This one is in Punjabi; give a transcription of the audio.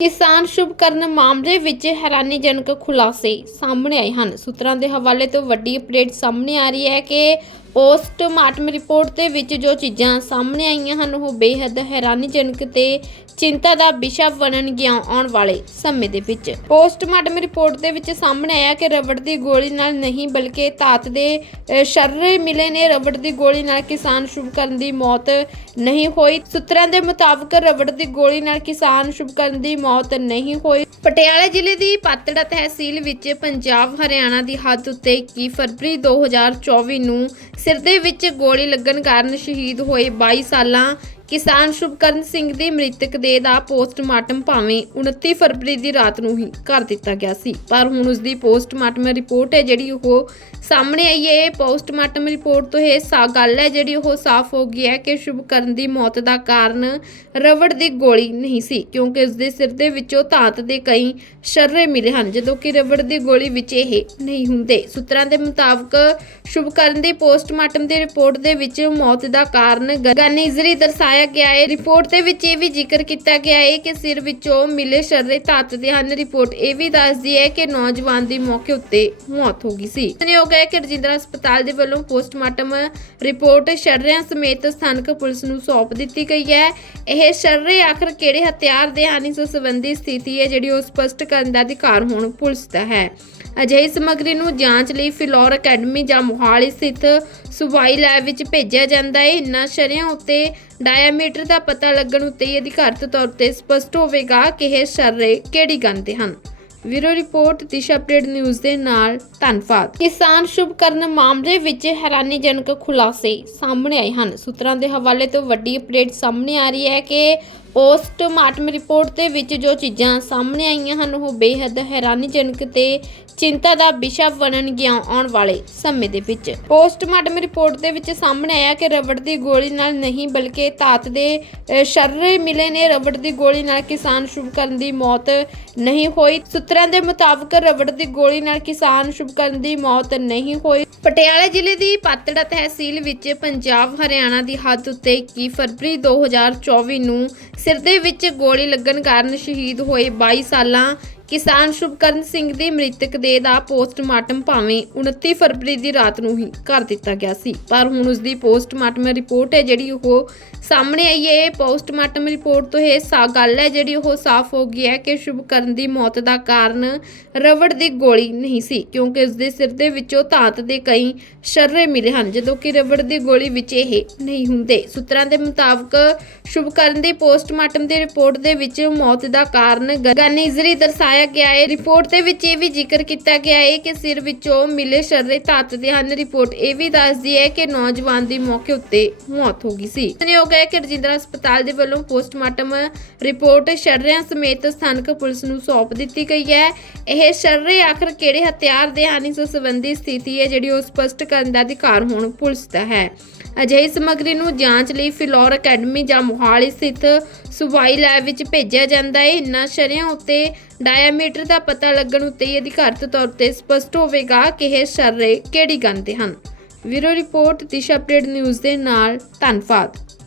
ਕਿਸਾਨ ਸ਼ੁਭਕਰਨ ਮਾਮਲੇ ਵਿੱਚ ਹੈਰਾਨੀਜਨਕ ਖੁਲਾਸੇ ਸਾਹਮਣੇ ਆਏ ਹਨ। ਸੂਤਰਾਂ ਦੇ ਹਵਾਲੇ ਤੋਂ ਵੱਡੀ ਅਪਡੇਟ ਸਾਹਮਣੇ ਆ ਰਹੀ ਹੈ ਕਿ ਪੋਸਟਮਾਰਟਮ ਰਿਪੋਰਟ ਦੇ ਵਿੱਚ ਜੋ ਚੀਜ਼ਾਂ ਸਾਹਮਣੇ ਆਈਆਂ ਹਨ, ਉਹ ਬੇਹੱਦ ਹੈਰਾਨੀਜਨਕ ਤੇ ਚਿੰਤਾ ਦਾ ਵਿਸ਼ਾ ਬਣਨਗੀਆਂ ਆਉਣ ਵਾਲੇ ਸਮੇਂ ਦੇ ਵਿੱਚ। ਪੋਸਟਮਾਰਟਮ ਰਿਪੋਰਟ ਦੇ ਵਿੱਚ ਸਾਹਮਣੇ ਆਇਆ ਕਿ ਰਬੜ ਦੀ ਗੋਲੀ ਨਾਲ ਨਹੀਂ, ਬਲਕਿ ਧਾਤ ਦੇ ਸ਼ਰਰੇ ਮਿਲੇ ਨੇ। ਰਬੜ ਦੀ ਗੋਲੀ ਨਾਲ ਕਿਸਾਨ ਸ਼ੁਭਕਰਨ ਦੀ ਮੌਤ ਨਹੀਂ ਹੋਈ। ਸੂਤਰਾਂ ਦੇ ਮੁਤਾਬਕ ਰਬੜ ਦੀ ਗੋਲੀ ਨਾਲ ਕਿਸਾਨ ਸ਼ੁਭਕਰਨ ਦੀ ਮੌਤ ਨਹੀਂ ਹੋਈ। ਪਟਿਆਲੇ ਜ਼ਿਲ੍ਹੇ ਦੀ ਪਾਤੜਾ ਤਹਿਸੀਲ ਵਿੱਚ ਪੰਜਾਬ ਹਰਿਆਣਾ ਦੀ ਹੱਦ ਉੱਤੇ 21 ਫਰਵਰੀ 2024 ਨੂੰ ਸਿਰ ਦੇ ਵਿੱਚ ਗੋਲੀ ਲੱਗਣ ਕਾਰਨ ਸ਼ਹੀਦ ਹੋਏ 22 ਸਾਲਾਂ ਕਿਸਾਨ ਸ਼ੁਭਕਰਨ ਸਿੰਘ ਦੀ ਮ੍ਰਿਤਕ ਦੇਹ ਦਾ ਪੋਸਟਮਾਰਟਮ ਭਾਵੇਂ 29 ਫਰਵਰੀ ਦੀ ਰਾਤ ਨੂੰ ਹੀ ਕਰ ਦਿੱਤਾ ਗਿਆ ਸੀ। ਪਰ ਹੁਣ ਉਸ ਦੀ ਪੋਸਟਮਾਰਟਮ ਰਿਪੋਰਟ ਹੈ ਜਿਹੜੀ ਉਹ ਸਾਹਮਣੇ ਆਈ ਹੈ। ਇਹ ਪੋਸਟਮਾਰਟਮ ਰਿਪੋਰਟ ਤੋਂ ਇਹ ਸਾ ਗੱਲ ਹੈ ਜਿਹੜੀ ਉਹ ਸਾਫ਼ ਹੋ ਗਈ ਹੈ ਕਿ ਸ਼ੁਭਕਰਨ ਦੀ ਮੌਤ ਦਾ ਕਾਰਨ ਰਬੜ ਦੀ ਗੋਲੀ ਨਹੀਂ ਸੀ, ਕਿਉਂਕਿ ਉਸ ਦੇ ਸਿਰ ਦੇ ਵਿੱਚੋਂ ਧਾਤ ਦੇ ਕਈ ਸ਼ਰਰੇ ਮਿਲੇ ਹਨ, ਜਦੋਂ ਕਿ ਰਵੜ ਦੀ ਗੋਲੀ ਵਿੱਚ ਇਹ ਨਹੀਂ ਹੁੰਦੇ। ਸੂਤਰਾਂ ਦੇ ਮੁਤਾਬਕ ਸ਼ੁਭਕਰਨ ਦੀ ਪੋਸਟਮਾਰਟਮ ਦੀ ਰਿਪੋਰਟ ਦੇ ਵਿੱਚ ਮੌਤ ਦਾ ਕਾਰਨ ਗਨ ਦਰਸਾਇਆ ਗਿਆ ਹੈ। ਰਿਪੋਰਟ ਦੇ ਵਿੱਚ ਇਹ ਵੀ ਜ਼ਿਕਰ ਕੀਤਾ ਗਿਆ ਹੈ ਕਿ ਸਿਰ ਵਿੱਚੋਂ ਮਿਲੇ ਸ਼ਰਰੇ ਧਾਤ ਦੇ ਹਨ। ਰਿਪੋਰਟ ਇਹ ਵੀ ਦੱਸਦੀ ਹੈ ਕਿ ਨੌਜਵਾਨ ਦੀ ਮੌਕੇ ਉੱਤੇ ਮੌਤ ਹੋ ਗਈ ਸੀ। ਸੰਯੋਗ ਹੈ ਕਿ ਰਜਿੰਦਰਾ ਹਸਪਤਾਲ ਦੇ ਵੱਲੋਂ ਪੋਸਟਮਾਰਟਮ ਰਿਪੋਰਟ ਸ਼ਰਰਿਆਂ ਸਮੇਤ ਸਥਾਨਕ ਪੁਲਿਸ ਨੂੰ ਸੌਂਪ ਦਿੱਤੀ ਗਈ ਹੈ। ਇਹ ਸ਼ਰਰੇ ਆਖਰ ਕਿਹੜੇ ਹਥਿਆਰ ਦੇ ਹਨ? ਇਸ ਸੰਬੰਧੀ ਸਥਿਤੀ ਹੈ ਜਿਹੜੀ ਉਹ ਸਪਸ਼ਟ ਕਰਨ ਦਾ ਅਧਿਕਾਰ ਹੁਣ ਪੁਲਿਸ ਦਾ ਹੈ। ਅਜਿਹੀ ਸਮੱਗਰੀ ਨੂੰ ਜਾਂਚ ਲਈ ਫਿਲੌਰ ਅਕੈਡਮੀ ਜਾਂ ਮੁਹਾਲੀ ਸਥਿਤ ਸੁਬਾਈ ਲੈਬ ਵਿੱਚ ਭੇਜਿਆ ਜਾਂਦਾ ਹੈ। ਇਨ੍ਹਾਂ ਸ਼ਰਿਆਂ ਉੱਤੇ ਡਾਇਆਮੀਟਰ ਦਾ ਪਤਾ ਲੱਗਣ ਉੱਤੇ ਹੀ ਅਧਿਕਾਰਤ ਤੌਰ ਤੇ ਸਪਸ਼ਟ ਹੋਵੇਗਾ ਕਿ ਇਹ ਸ਼ਰਰੇ ਕਿਹੜੀ ਗਨ ਦੇ ਹਨ। ਵੀਰੋ ਰਿਪੋਰਟ, ਦਿਸ਼ਾ ਅਪਡੇਟ ਨਿਊਜ਼ ਦੇ ਨਾਲ ਧੰਨਵਾਦ। ਕਿਸਾਨ ਸ਼ੁਭਕਰਨ ਮਾਮਲੇ ਵਿੱਚ ਹੈਰਾਨੀਜਨਕ ਖੁਲਾਸੇ ਸਾਹਮਣੇ ਆਏ ਹਨ। ਸੂਤਰਾਂ ਦੇ ਹਵਾਲੇ ਤੋਂ ਵੱਡੀ ਅਪਡੇਟ ਸਾਹਮਣੇ ਆ ਰਹੀ ਹੈ ਕਿ ਪੋਸਟਮਾਰਟਮ ਰਿਪੋਰਟ ਦੇ ਵਿੱਚ ਜੋ ਚੀਜ਼ਾਂ ਸਾਹਮਣੇ ਆਈਆਂ ਹਨ, ਉਹ ਬੇਹੱਦ ਹੈਰਾਨੀਜਨਕ ਤੇ ਚਿੰਤਾ ਦਾ ਵਿਸ਼ਾ ਬਣਨਗੀਆਂ ਆਉਣ ਵਾਲੇ ਸਮੇਂ ਦੇ ਵਿੱਚ। ਪੋਸਟਮਾਰਟਮ ਰਿਪੋਰਟ ਦੇ ਵਿੱਚ ਸਾਹਮਣੇ ਆਇਆ ਕਿ ਰਬੜ ਦੀ ਗੋਲੀ ਨਾਲ ਨਹੀਂ, ਬਲਕਿ ਧਾਤ ਦੇ ਸ਼ਰਰੇ ਮਿਲੇ ਨੇ। ਰਬੜ ਦੀ ਗੋਲੀ ਨਾਲ ਕਿਸਾਨ ਸ਼ੁਭਕਰਨ ਦੀ ਮੌਤ ਨਹੀਂ ਹੋਈ। ਸੂਤਰਾਂ ਦੇ ਮੁਤਾਬਕ ਰਬੜ ਦੀ ਗੋਲੀ ਨਾਲ ਕਿਸਾਨ ਸ਼ੁਭਕਰਨ ਦੀ ਮੌਤ ਨਹੀਂ ਹੋਈ। ਪਟਿਆਲੇ ਜ਼ਿਲ੍ਹੇ ਦੀ ਪਾਤੜਾ ਤਹਿਸੀਲ ਵਿੱਚ ਪੰਜਾਬ, ਹਰਿਆਣਾ ਦੀ ਹੱਦ ਉੱਤੇ 21 ਫਰਵਰੀ 2024 ਨੂੰ ਸਿਰ ਦੇ ਵਿੱਚ ਗੋਲੀ ਲੱਗਣ ਕਾਰਨ ਸ਼ਹੀਦ ਹੋਏ 22 ਸਾਲਾਂ ਕਿਸਾਨ ਸ਼ੁਭਕਰਨ ਸਿੰਘ ਦੀ ਮ੍ਰਿਤਕ ਦੇਹ ਦਾ ਪੋਸਟਮਾਰਟਮ ਭਾਵੇਂ 29 ਫਰਵਰੀ ਦੀ ਰਾਤ ਨੂੰ ਹੀ ਕਰ ਦਿੱਤਾ ਗਿਆ ਸੀ। ਪਰ ਹੁਣ ਉਸ ਦੀ ਪੋਸਟਮਾਰਟਮ ਰਿਪੋਰਟ ਹੈ ਜਿਹੜੀ ਉਹ ਸਾਹਮਣੇ ਆਈ ਹੈ। ਇਹ ਪੋਸਟਮਾਰਟਮ ਰਿਪੋਰਟ ਤੋਂ ਇਹ ਸਾ ਗੱਲ ਹੈ ਜਿਹੜੀ ਉਹ ਸਾਫ਼ ਹੋ ਗਈ ਹੈ ਕਿ ਸ਼ੁਭਕਰਨ ਦੀ ਮੌਤ ਦਾ ਕਾਰਨ ਰਬੜ ਦੀ ਗੋਲੀ ਨਹੀਂ ਸੀ, ਕਿਉਂਕਿ ਉਸ ਦੇ ਸਿਰ ਦੇ ਵਿੱਚੋਂ ਧਾਤ ਦੇ ਕਈ ਸ਼ਰਰੇ ਮਿਲੇ ਹਨ, ਜਦੋਂ ਕਿ ਰਬੜ ਦੀ ਗੋਲੀ ਵਿੱਚ ਇਹ ਨਹੀਂ ਹੁੰਦੇ। ਸੂਤਰਾਂ ਦੇ ਮੁਤਾਬਕ ਸ਼ੁਭਕਰਨ ਦੀ ਪੋਸਟਮਾਰਟਮ ਦੀ ਰਿਪੋਰਟ ਦੇ ਵਿੱਚ ਮੌਤ ਦਾ ਕਾਰਨ ਗਨ ਇੰਜਰੀ ਦਰਸਾਇਆ ਗਿਆ ਹੈ। ਰਿਪੋਰਟ ਦੇ ਵਿੱਚ ਇਹ ਵੀ ਜ਼ਿਕਰ ਕੀਤਾ ਗਿਆ ਹੈ ਕਿ ਸਿਰ ਵਿੱਚੋਂ ਮਿਲੇ ਸ਼ਰਰੇ ਧਾਤ ਦੇ ਹਨ। ਰਿਪੋਰਟ ਇਹ ਵੀ ਦੱਸਦੀ ਹੈ ਕਿ ਨੌਜਵਾਨ ਦੀ ਮੌਕੇ ਉੱਤੇ ਮੌਤ ਹੋ ਗਈ ਸੀ। ਸੰਯੋਗ ਹੈ ਕਿ ਰਜਿੰਦਰਾ ਹਸਪਤਾਲ ਦੇ ਵੱਲੋਂ ਪੋਸਟਮਾਰਟਮ ਰਿਪੋਰਟ ਸ਼ਰਰਿਆਂ ਸਮੇਤ ਸਥਾਨਕ ਪੁਲਿਸ ਨੂੰ ਸੌਂਪ ਦਿੱਤੀ ਗਈ ਹੈ। ਇਹ ਸ਼ਰਰੇ ਆਖਰ ਕਿਹੜੇ ਹਥਿਆਰ ਦੇ ਹਨ? ਇਸ ਸੰਬੰਧੀ ਸਥਿਤੀ ਹੈ ਜਿਹੜੀ ਉਹ ਸਪਸ਼ਟ ਕਰਨ ਦਾ ਅਧਿਕਾਰ ਹੁਣ ਪੁਲਿਸ ਦਾ ਹੈ। ਅਜਿਹੀ ਸਮੱਗਰੀ ਨੂੰ ਜਾਂਚ ਲਈ ਫਿਲੌਰ ਅਕੈਡਮੀ ਜਾਂ ਮੋਹਾਲੀ ਸਥਿਤ ਸੁਬਾਈ ਲੈਬ ਵਿੱਚ ਭੇਜਿਆ ਜਾਂਦਾ ਹੈ। ਇਨ੍ਹਾਂ ਸ਼ਰਿਆਂ ਉੱਤੇ ਡਾਇਆਮੀਟਰ ਦਾ ਪਤਾ ਲੱਗਣ ਉੱਤੇ ਹੀ ਅਧਿਕਾਰਤ ਤੌਰ ਤੇ ਸਪਸ਼ਟ ਹੋਵੇਗਾ ਕਿ ਇਹ ਸ਼ਰਰੇ ਕਿਹੜੀ ਗਨ ਹਨ। ਵੀਰੋ ਰਿਪੋਰਟ, ਦਿਸ਼ਾ ਅਪਡੇਟ ਨਿਊਜ਼ ਦੇ ਨਾਲ ਧੰਨਵਾਦ।